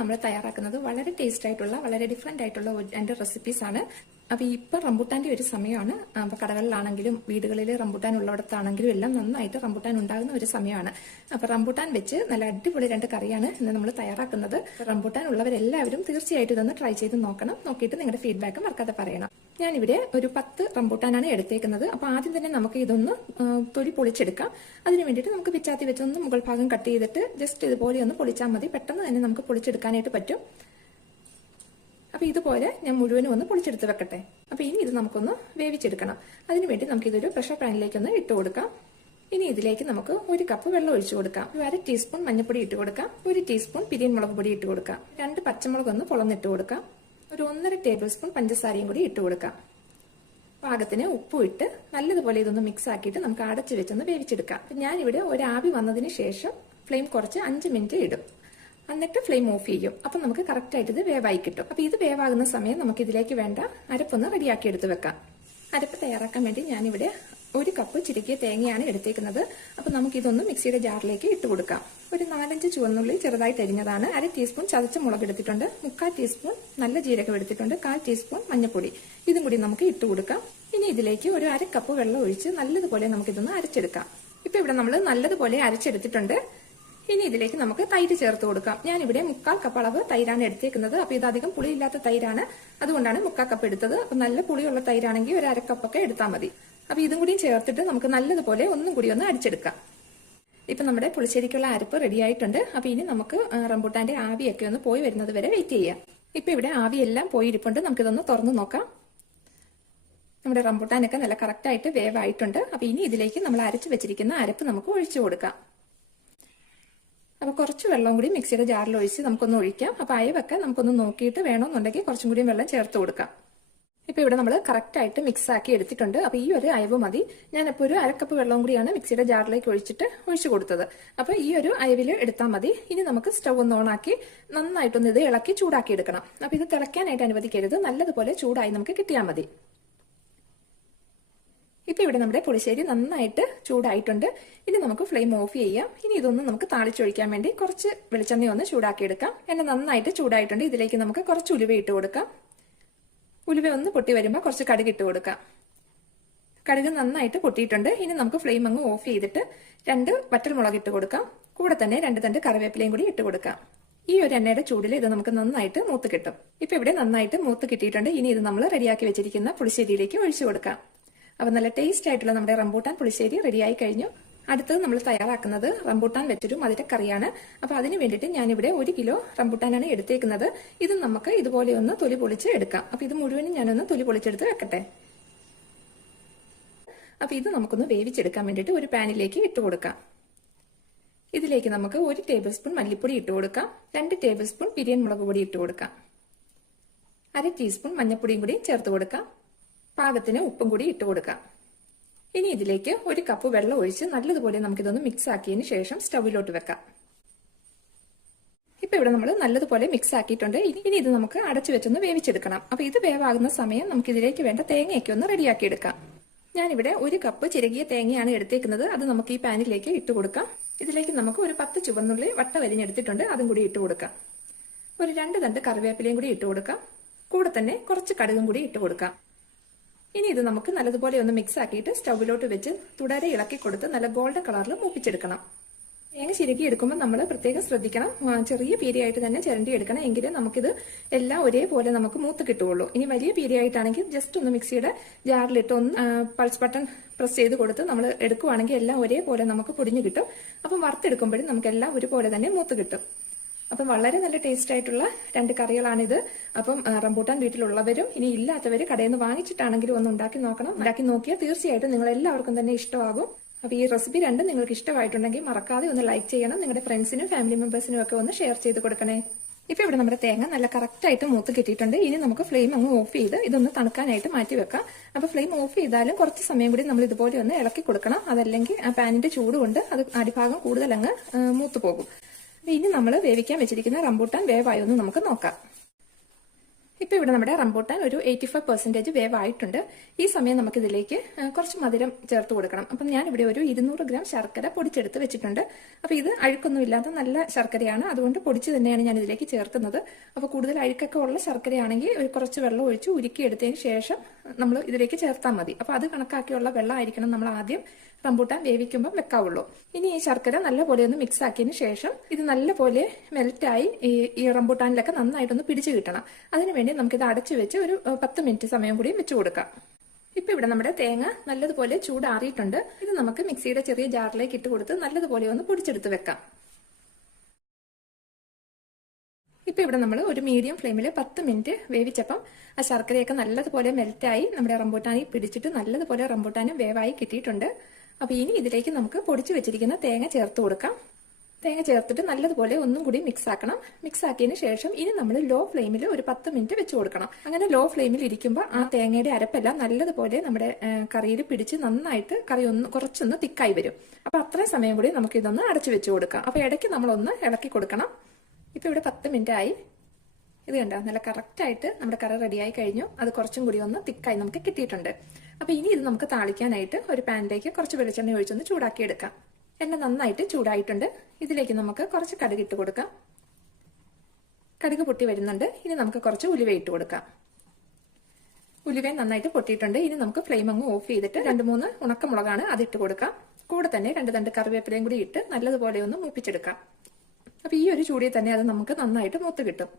നമ്മൾ തയ്യാറാക്കുന്നത് വളരെ ടേസ്റ്റ് ആയിട്ടുള്ള വളരെ ഡിഫറെന്റ് ആയിട്ടുള്ള രണ്ട് റെസിപ്പീസ് ആണ്. അപ്പൊ ഇപ്പൊ റംബുട്ടാന്റെ ഒരു സമയമാണ്. അപ്പൊ കടകളിലാണെങ്കിലും വീടുകളിൽ റംബൂട്ടാൻ ഉള്ളിടത്താണെങ്കിലും എല്ലാം നന്നായിട്ട് റംബൂട്ടാൻ ഉണ്ടാകുന്ന ഒരു സമയമാണ്. അപ്പൊ റംബൂട്ടാൻ വെച്ച് നല്ല അടിപൊളി രണ്ട് കറിയാണ് ഇന്ന് നമ്മൾ തയ്യാറാക്കുന്നത്. റംബുട്ടാൻ ഉള്ളവരെല്ലാവരും തീർച്ചയായിട്ടും ഇതൊന്ന് ട്രൈ ചെയ്ത് നോക്കണം. നോക്കിയിട്ട് നിങ്ങളുടെ ഫീഡ്ബാക്ക് മറക്കാതെ പറയണം. ഞാനിവിടെ ഒരു പത്ത് റംബൂട്ടാനാണ് എടുത്തേക്കുന്നത്. അപ്പൊ ആദ്യം തന്നെ നമുക്ക് ഇതൊന്ന് തൊലി പൊളിച്ചെടുക്കാം. അതിന് വേണ്ടിയിട്ട് നമുക്ക് പിച്ചാത്തി വെച്ചൊന്ന് മുകൾ ഭാഗം കട്ട് ചെയ്തിട്ട് ജസ്റ്റ് ഇതുപോലെ ഒന്ന് പൊളിച്ചാൽ മതി. പെട്ടെന്ന് തന്നെ നമുക്ക് പൊളിച്ചെടുക്കാനായിട്ട് പറ്റും. അപ്പൊ ഇതുപോലെ ഞാൻ മുഴുവനും ഒന്ന് പൊളിച്ചെടുത്ത് വെക്കട്ടെ. അപ്പൊ ഇനി ഇത് നമുക്കൊന്ന് വേവിച്ചെടുക്കണം. അതിനുവേണ്ടി നമുക്ക് ഇതൊരു പ്രഷർ പാനിലേക്ക് ഒന്ന് ഇട്ട് കൊടുക്കാം. ഇനി ഇതിലേക്ക് നമുക്ക് ഒരു കപ്പ് വെള്ളം ഒഴിച്ചു കൊടുക്കാം. ഒരു അര ടീസ്പൂൺ മഞ്ഞൾപ്പൊടി ഇട്ട് കൊടുക്കാം. ഒരു ടീസ്പൂൺ പിരിയൻ മുളക് പൊടി ഇട്ട് കൊടുക്കാം. രണ്ട് പച്ചമുളക് ഒന്ന് പൊളന്നിട്ട് കൊടുക്കാം. ഒരു ഒന്നര ടേബിൾ സ്പൂൺ പഞ്ചസാരയും കൂടി ഇട്ട് കൊടുക്കാം. പാകത്തിന് ഉപ്പും ഇട്ട് നല്ലതുപോലെ ഇതൊന്ന് മിക്സ് ആക്കിയിട്ട് നമുക്ക് അടച്ചു വെച്ചൊന്ന് വേവിച്ചെടുക്കാം. അപ്പം ഞാനിവിടെ ഒരു ആവി വന്നതിന് ശേഷം ഫ്ലെയിം കുറച്ച് അഞ്ച് മിനിറ്റ് ഇടും. എന്നിട്ട് ഫ്ലെയിം ഓഫ് ചെയ്യും. അപ്പം നമുക്ക് കറക്റ്റായിട്ട് ഇത് വേവായി കിട്ടും. അപ്പം ഇത് വേവാകുന്ന സമയം നമുക്ക് ഇതിലേക്ക് വേണ്ട അരപ്പൊന്ന് റെഡിയാക്കി എടുത്ത് വെക്കാം. അരപ്പ് തയ്യാറാക്കാൻ വേണ്ടി ഞാനിവിടെ ഒരു കപ്പ് ചിരിക്കിയ തേങ്ങയാണ് എടുത്തേക്കുന്നത്. അപ്പൊ നമുക്ക് ഇതൊന്ന് മിക്സിയുടെ ജാറിലേക്ക് ഇട്ട് കൊടുക്കാം. ഒരു നാലഞ്ച് ചുവന്നുള്ളി ചെറുതായി തരിഞ്ഞതാണ്. അര ടീസ്പൂൺ ചതച്ച മുളക് എടുത്തിട്ടുണ്ട്. മുക്കാൽ ടീസ്പൂൺ നല്ല ജീരകം എടുത്തിട്ടുണ്ട്. കാൽ ടീസ്പൂൺ മഞ്ഞൾപ്പൊടി ഇതും കൂടി നമുക്ക് ഇട്ട് കൊടുക്കാം. ഇനി ഇതിലേക്ക് ഒരു അര കപ്പ് വെള്ളം ഒഴിച്ച് നല്ലതുപോലെ നമുക്ക് ഇതൊന്ന് അരച്ചെടുക്കാം. ഇപ്പൊ ഇവിടെ നമ്മൾ നല്ലതുപോലെ അരച്ചെടുത്തിട്ടുണ്ട്. ഇനി ഇതിലേക്ക് നമുക്ക് തൈര് ചേർത്ത് കൊടുക്കാം. ഞാൻ ഇവിടെ മുക്കാൽ കപ്പ് അളവ് തൈരാണ് എടുത്തേക്കുന്നത്. അപ്പൊ ഇതധികം പുളിയില്ലാത്ത തൈരാണ്. അതുകൊണ്ടാണ് മുക്കാൽ കപ്പ് എടുത്തത്. അപ്പൊ നല്ല പുളിയുള്ള തൈരാണെങ്കിൽ ഒരു അര കപ്പൊക്കെ എടുത്താൽ മതി. അപ്പൊ ഇതും കൂടി ചേർത്തിട്ട് നമുക്ക് നല്ലതുപോലെ ഒന്നും കൂടി ഒന്ന് അടിച്ചെടുക്കാം. ഇപ്പൊ നമ്മുടെ പുളിശ്ശേരിക്കുള്ള അരപ്പ് റെഡി ആയിട്ടുണ്ട്. അപ്പൊ ഇനി നമുക്ക് റംബൂട്ടാന്റെ ആവിയൊക്കെ ഒന്ന് പോയി വരുന്നത് വരെ വെയിറ്റ് ചെയ്യാം. ഇപ്പൊ ഇവിടെ ആവിയെല്ലാം പോയിരിപ്പുണ്ട്. നമുക്കിതൊന്ന് തുറന്നു നോക്കാം. നമ്മുടെ റംബൂട്ടാനൊക്കെ നല്ല കറക്റ്റ് ആയിട്ട് വേവായിട്ടുണ്ട്. അപ്പൊ ഇനി ഇതിലേക്ക് നമ്മൾ അരച്ചു വെച്ചിരിക്കുന്ന അരപ്പ് നമുക്ക് ഒഴിച്ചു കൊടുക്കാം. അപ്പൊ കുറച്ച് വെള്ളം കൂടി മിക്സിയുടെ ജാറിൽ ഒഴിച്ച് നമുക്കൊന്ന് ഒഴിക്കാം. അപ്പൊ അയവൊക്കെ നമുക്കൊന്ന് നോക്കിയിട്ട് വേണമെന്നുണ്ടെങ്കിൽ കുറച്ചും കൂടി വെള്ളം ചേർത്ത് കൊടുക്കാം. ഇപ്പൊ ഇവിടെ നമ്മൾ കറക്റ്റ് ആയിട്ട് മിക്സ് ആക്കി എടുത്തിട്ടുണ്ട്. അപ്പൊ ഈ ഒരു അയവ് മതി. ഞാൻ ഞാനിപ്പോ ഒരു അരക്കപ്പ് വെള്ളം കൂടിയാണ് മിക്സിയുടെ ജാറിലേക്ക് ഒഴിച്ചിട്ട് ഒഴിച്ചു കൊടുത്തത്. അപ്പൊ ഈ ഒരു അയവിൽ എടുത്താൽ മതി. ഇനി നമുക്ക് സ്റ്റവ് ഒന്ന് ഓണാക്കി നന്നായിട്ടൊന്ന് ഇത് ഇളക്കി ചൂടാക്കി എടുക്കണം. അപ്പൊ ഇത് തിളയ്ക്കാനായിട്ട് അനുവദിക്കരുത്. നല്ലതുപോലെ ചൂടായി നമുക്ക് കിട്ടിയാൽ മതി. ഇപ്പൊ ഇവിടെ നമ്മുടെ പുളിശ്ശേരി നന്നായിട്ട് ചൂടായിട്ടുണ്ട്. ഇനി നമുക്ക് ഫ്ലെയിം ഓഫ് ചെയ്യാം. ഇനി ഇതൊന്ന് നമുക്ക് താളിച്ചൊഴിക്കാൻ വേണ്ടി കുറച്ച് വെളിച്ചെണ്ണ ഒന്ന് ചൂടാക്കി എടുക്കാം. എണ്ണ നന്നായിട്ട് ചൂടായിട്ടുണ്ട്. ഇതിലേക്ക് നമുക്ക് കുറച്ച് ഉലുവ ഇട്ട് കൊടുക്കാം. ഉലുവ ഒന്ന് പൊട്ടി വരുമ്പോൾ കുറച്ച് കടുക് ഇട്ട് കൊടുക്കാം. കടുക് നന്നായിട്ട് പൊട്ടിയിട്ടുണ്ട്. ഇനി നമുക്ക് ഫ്ലെയിം അങ്ങ് ഓഫ് ചെയ്തിട്ട് രണ്ട് വറ്റൽമുളക് ഇട്ട് കൊടുക്കാം. കൂടെ തന്നെ രണ്ട് തണ്ട് കറിവേപ്പിലയും കൂടി ഇട്ട് കൊടുക്കാം. ഈ ഒരു എണ്ണയുടെ ചൂടിൽ ഇത് നമുക്ക് നന്നായിട്ട് മൂത്ത് കിട്ടും. ഇപ്പൊ ഇവിടെ നന്നായിട്ട് മൂത്ത് കിട്ടിയിട്ടുണ്ട്. ഇനി ഇത് നമ്മൾ റെഡിയാക്കി വെച്ചിരിക്കുന്ന പുളിശ്ശേരിയിലേക്ക് ഒഴിച്ചു കൊടുക്കാം. അപ്പൊ നല്ല ടേസ്റ്റ് ആയിട്ടുള്ള നമ്മുടെ റംബൂട്ടാൻ പുളിശ്ശേരി റെഡിയായി കഴിഞ്ഞു. അടുത്തത് നമ്മൾ തയ്യാറാക്കുന്നത് റംബൂട്ടാൻ വെച്ചൊരു മധുരക്കറിയാണ് അപ്പൊ അതിന് വേണ്ടിയിട്ട് ഞാനിവിടെ ഒരു കിലോ റംബൂട്ടാനാണ് എടുത്തേക്കുന്നത്. ഇത് നമുക്ക് ഇതുപോലെ ഒന്ന് തൊലി പൊളിച്ച് എടുക്കാം. അപ്പൊ ഇത് മുഴുവനും ഞാനൊന്ന് തൊലി പൊളിച്ചെടുത്ത് വെക്കട്ടെ. അപ്പൊ ഇത് നമുക്കൊന്ന് വേവിച്ചെടുക്കാൻ വേണ്ടിയിട്ട് ഒരു പാനിലേക്ക് ഇട്ട് കൊടുക്കാം. ഇതിലേക്ക് നമുക്ക് ഒരു ടേബിൾ സ്പൂൺ മല്ലിപ്പൊടി ഇട്ട് കൊടുക്കാം. രണ്ട് ടേബിൾ സ്പൂൺ പിരിയൻ മുളക് പൊടി ഇട്ട് കൊടുക്കാം. അര ടീസ്പൂൺ മഞ്ഞൾപ്പൊടിയും കൂടി ചേർത്ത് കൊടുക്കാം. പാകത്തിന് ഉപ്പും കൂടി ഇട്ട് കൊടുക്കാം. ഇനി ഇതിലേക്ക് ഒരു കപ്പ് വെള്ളം ഒഴിച്ച് നല്ലതുപോലെ നമുക്കിതൊന്ന് മിക്സ് ആക്കിയതിന് ശേഷം സ്റ്റൗവിലോട്ട് വെക്കാം. ഇപ്പൊ ഇവിടെ നമ്മൾ നല്ലതുപോലെ മിക്സ് ആക്കിയിട്ടുണ്ട്. ഇനി ഇനി ഇത് നമുക്ക് അടച്ചു വെച്ചൊന്ന് വേവിച്ചെടുക്കണം. അപ്പൊ ഇത് വേവാകുന്ന സമയം നമുക്ക് ഇതിലേക്ക് വേണ്ട തേങ്ങയൊക്കെ ഒന്ന് റെഡിയാക്കി എടുക്കാം ഞാനിവിടെ ഒരു കപ്പ് ചിരകിയ തേങ്ങയാണ് എടുത്തേക്കുന്നത്. അത് നമുക്ക് ഈ പാനിലേക്ക് ഇട്ട് കൊടുക്കാം. ഇതിലേക്ക് നമുക്ക് ഒരു പത്ത് ചുവന്നുള്ളി വട്ട വലിഞ്ഞെടുത്തിട്ടുണ്ട് അതും കൂടി ഇട്ട് കൊടുക്കാം. ഒരു രണ്ട് തണ്ട് കറിവേപ്പിലയും കൂടി ഇട്ട് കൊടുക്കാം. കൂടെ തന്നെ കുറച്ച് കടുകും കൂടി ഇട്ട് കൊടുക്കാം. ഇനി ഇത് നമുക്ക് നല്ലതുപോലെ ഒന്ന് മിക്സ് ആക്കിയിട്ട് സ്റ്റൗവിലോട്ട് വെച്ച് തുടരെ ഇളക്കി കൊടുത്ത് നല്ല ഗോൾഡൻ കളറിൽ മൂപ്പിച്ചെടുക്കണം. തേങ്ങ ചിരകി എടുക്കുമ്പോൾ നമ്മൾ പ്രത്യേകം ശ്രദ്ധിക്കണം. ചെറിയ പീരിയായിട്ട് തന്നെ ചിരണ്ടി എടുക്കണം. എങ്കിലേ നമുക്കിത് എല്ലാം ഒരേപോലെ നമുക്ക് മൂത്ത് കിട്ടുകയുള്ളൂ. ഇനി വലിയ പീരിയായിട്ടാണെങ്കിൽ ജസ്റ്റ് ഒന്ന് മിക്സിയുടെ ജാറിലിട്ട് ഒന്ന് പൾസ് ബട്ടൺ പ്രസ് ചെയ്ത് കൊടുത്ത് നമ്മൾ എടുക്കുവാണെങ്കിൽ എല്ലാം ഒരേപോലെ നമുക്ക് പൊടിഞ്ഞു കിട്ടും. അപ്പം വറുത്തെടുക്കുമ്പോഴും നമുക്ക് എല്ലാം ഒരുപോലെ തന്നെ മൂത്ത് കിട്ടും. അപ്പം വളരെ നല്ല ടേസ്റ്റ് ആയിട്ടുള്ള രണ്ട് കറികളാണിത്. അപ്പം റംബൂട്ടാൻ വീട്ടിലുള്ളവരും ഇനി ഇല്ലാത്തവർ കടയിൽ നിന്ന് വാങ്ങിച്ചിട്ടാണെങ്കിലും ഒന്ന് ഉണ്ടാക്കി നോക്കണം. ഉണ്ടാക്കി നോക്കിയാൽ തീർച്ചയായിട്ടും നിങ്ങൾ എല്ലാവർക്കും തന്നെ ഇഷ്ടമാകും. അപ്പൊ ഈ റെസിപ്പി രണ്ടും നിങ്ങൾക്ക് ഇഷ്ടമായിട്ടുണ്ടെങ്കിൽ മറക്കാതെ ഒന്ന് ലൈക്ക് ചെയ്യണം. നിങ്ങളുടെ ഫ്രണ്ട്സിനും ഫാമിലി മെമ്പേഴ്സിനും ഒക്കെ ഒന്ന് ഷെയർ ചെയ്ത് കൊടുക്കണേ. ഇപ്പൊ ഇവിടെ നമ്മുടെ തേങ്ങ നല്ല കറക്റ്റ് ആയിട്ട് മൂത്ത് കിട്ടിയിട്ടുണ്ട്. ഇനി നമുക്ക് ഫ്ലെയിം അങ്ങ് ഓഫ് ചെയ്ത് ഇതൊന്ന് തണുക്കാനായിട്ട് മാറ്റി വെക്കാം. അപ്പൊ ഫ്ലെയിം ഓഫ് ചെയ്താലും കുറച്ച് സമയം കൂടി നമ്മൾ ഇതുപോലെ ഒന്ന് ഇളക്കി കൊടുക്കണം. അതല്ലെങ്കിൽ ആ പാനിന്റെ ചൂട് കൊണ്ട് അത് അടിഭാഗം കൂടുതൽ അങ്ങ് മൂത്ത് പോകും. ഇനി നമ്മൾ വേവിക്കാൻ വെച്ചിരിക്കുന്ന റംബൂട്ടാൻ വേവായൊന്ന് നമുക്ക് നോക്കാം. ഇപ്പൊ ഇവിടെ നമ്മുടെ റംബൂട്ടാൻ ഒരു എയ്റ്റി ഫൈവ് പെർസെന്റേജ് വേവായിട്ടുണ്ട്. ഈ സമയം നമുക്ക് ഇതിലേക്ക് കുറച്ച് മധുരം ചേർത്ത് കൊടുക്കണം. അപ്പം ഞാൻ ഇവിടെ ഒരു ഇരുന്നൂറ് ഗ്രാം ശർക്കര പൊടിച്ചെടുത്ത് വെച്ചിട്ടുണ്ട്. അപ്പൊ ഇത് അഴുക്കൊന്നുമില്ലാത്ത നല്ല ശർക്കരയാണ്. അതുകൊണ്ട് പൊടിച്ച് തന്നെയാണ് ഞാൻ ഇതിലേക്ക് ചേർക്കുന്നത്. അപ്പൊ കൂടുതൽ അഴുക്കൊക്കെ ഉള്ള ശർക്കരയാണെങ്കിൽ ഒരു കുറച്ച് വെള്ളം ഒഴിച്ച് ഉരുക്കിയെടുത്തതിന് ശേഷം നമ്മൾ ഇതിലേക്ക് ചേർത്താൽ മതി. അപ്പൊ അത് കണക്കാക്കിയുള്ള വെള്ളം ആയിരിക്കണം നമ്മൾ ആദ്യം. റംബൂട്ടാൻ വേവിക്കുമ്പോൾ വെക്കാവുള്ളൂ. ഇനി ഈ ശർക്കര നല്ലപോലെ ഒന്ന് മിക്സ് ആക്കിയതിന് ശേഷം ഇത് നല്ലപോലെ മെൽറ്റായി ഈ ഈ റംബൂട്ടാനിലൊക്കെ നന്നായിട്ടൊന്ന് പിടിച്ചു കിട്ടണം. അതിനുവേണ്ടി നമുക്കിത് അടച്ചു വെച്ച് ഒരു പത്ത് മിനിറ്റ് സമയം കൂടി വെച്ച് കൊടുക്കാം. ഇപ്പൊ ഇവിടെ നമ്മുടെ തേങ്ങ നല്ലതുപോലെ ചൂടാറിയിട്ടുണ്ട്. ഇത് നമുക്ക് മിക്സിയുടെ ചെറിയ ജാറിലേക്ക് ഇട്ട് കൊടുത്ത് നല്ലതുപോലെ ഒന്ന് പൊടിച്ചെടുത്ത് വെക്കാം. ഇപ്പൊ ഇവിടെ നമ്മൾ ഒരു മീഡിയം ഫ്ലെയിമിൽ പത്ത് മിനിറ്റ് വേവിച്ചപ്പം ആ ശർക്കരയൊക്കെ നല്ലതുപോലെ മെൽറ്റായി നമ്മുടെ റംബൂട്ടാനി പിടിച്ചിട്ട് നല്ലതുപോലെ റംബൂട്ടാനും വേവായി കിട്ടിയിട്ടുണ്ട്. അപ്പൊ ഇനി ഇതിലേക്ക് നമുക്ക് പൊടിച്ചു വെച്ചിരിക്കുന്ന തേങ്ങ ചേർത്ത് കൊടുക്കാം. തേങ്ങ ചേർത്തിട്ട് നല്ലതുപോലെ ഒന്നും കൂടി മിക്സ് ആക്കണം. മിക്സ് ആക്കിയതിന് ശേഷം ഇനി നമ്മൾ ലോ ഫ്ലെയിമിൽ ഒരു പത്ത് മിനിറ്റ് വെച്ച് കൊടുക്കണം. അങ്ങനെ ലോ ഫ്ലെയിമിൽ ഇരിക്കുമ്പോൾ ആ തേങ്ങയുടെ അരപ്പെല്ലാം നല്ലതുപോലെ നമ്മുടെ കറിയിൽ പിടിച്ച് നന്നായിട്ട് കറി ഒന്ന് കുറച്ചൊന്ന് തിക്കായി വരും. അപ്പൊ അത്രയും സമയം കൂടി നമുക്ക് ഇതൊന്ന് അടച്ചു വെച്ച് കൊടുക്കാം. അപ്പൊ ഇടയ്ക്ക് നമ്മളൊന്ന് ഇളക്കി കൊടുക്കണം. ഇപ്പൊ ഇവിടെ പത്ത് മിനിറ്റ് ആയി. ഇത് കണ്ടോ? നല്ല കറക്റ്റ് ആയിട്ട് നമ്മുടെ കറി റെഡിയായി കഴിഞ്ഞു. അത് കുറച്ചും കൂടി ഒന്ന് തിക്കായി നമുക്ക് കിട്ടിയിട്ടുണ്ട്. അപ്പൊ ഇനി ഇത് നമുക്ക് താളിക്കാനായിട്ട് ഒരു പാനിലേക്ക് കുറച്ച് വെളിച്ചെണ്ണ ഒഴിച്ചൊന്ന് ചൂടാക്കി എടുക്കാം എണ്ണ നന്നായിട്ട് ചൂടായിട്ടുണ്ട്. ഇതിലേക്ക് നമുക്ക് കുറച്ച് കടുക് ഇട്ട് കൊടുക്കാം. കടുക് പൊട്ടി വരുന്നുണ്ട്. ഇനി നമുക്ക് കുറച്ച് ഉലുവ ഇട്ട് കൊടുക്കാം. ഉലുവ നന്നായിട്ട് പൊട്ടിയിട്ടുണ്ട്. ഇനി നമുക്ക് ഫ്ലെയിം അങ്ങ് ഓഫ് ചെയ്തിട്ട് രണ്ട് മൂന്ന് ഉണക്കമുളകാണ് ഇട്ട് കൊടുക്കാം. കൂടെ തന്നെ രണ്ട് രണ്ട് കറിവേപ്പിലയും കൂടി ഇട്ട് നല്ലതുപോലെ ഒന്ന് മൂപ്പിച്ചെടുക്കാം. അപ്പൊ ഈ ഒരു ചൂടിയിൽ തന്നെ അത് നമുക്ക് നന്നായിട്ട് മൂത്ത് കിട്ടും.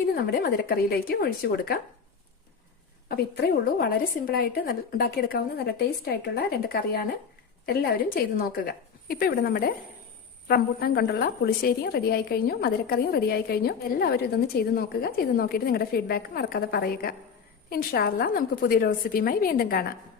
ഇനി നമ്മുടെ മധുരക്കറിയിലേക്ക് ഒഴിച്ചു കൊടുക്കാം. അപ്പൊ ഇത്രയേ ഉള്ളൂ. വളരെ സിമ്പിളായിട്ട് നല്ല ഉണ്ടാക്കിയെടുക്കാവുന്ന നല്ല ടേസ്റ്റ് ആയിട്ടുള്ള രണ്ട് കറിയാണ് എല്ലാവരും ചെയ്തു നോക്കുക. ഇപ്പൊ ഇവിടെ നമ്മുടെ റംബൂട്ടാൻ കൊണ്ടുള്ള പുളിശ്ശേരിയും റെഡിയായി കഴിഞ്ഞു മധുരക്കറിയും റെഡിയായി കഴിഞ്ഞു. എല്ലാവരും ഇതൊന്ന് ചെയ്തു നോക്കുക. ചെയ്തു നോക്കിയിട്ട് നിങ്ങളുടെ ഫീഡ്ബാക്ക് മറക്കാതെ പറയുക. ഇൻഷാല്ല നമുക്ക് പുതിയൊരു റെസിപ്പിയുമായി വീണ്ടും കാണാം.